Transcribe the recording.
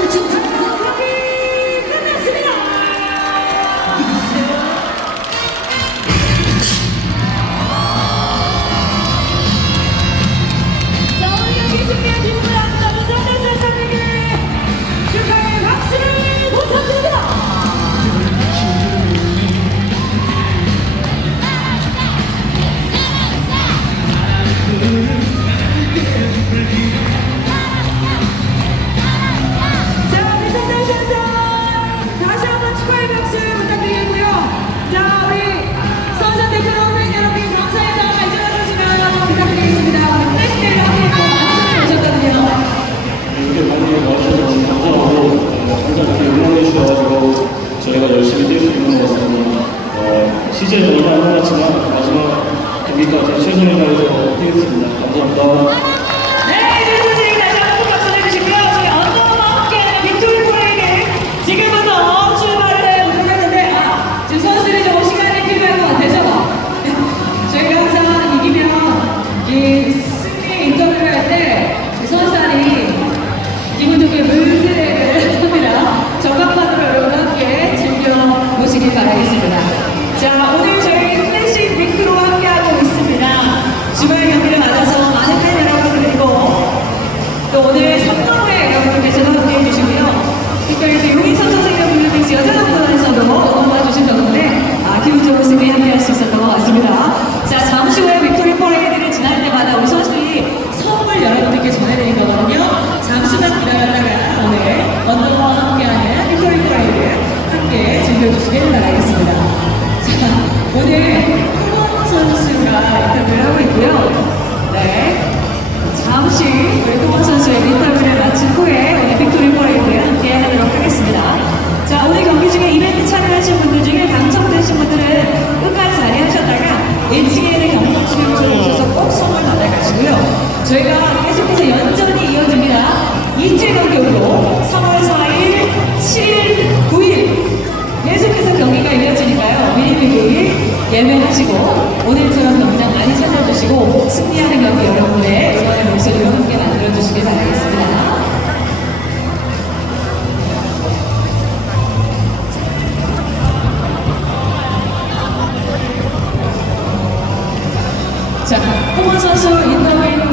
Richard. 네, 제 최선을 다해서 해겠습니다 감사합니다. 1층에는 경북체육청에 오셔서 꼭 선물 받아가시고요. 저희가 계속해서 연전이 이어집니다. 이틀 간격으로 3월 4일, 7일, 9일 계속해서 경기가 이어지니까요. 미리미리 예매하시고 오늘처럼 경기장 많이 찾아주시고 승리하는 경기 여러분의 자, 홍원 선수 인터뷰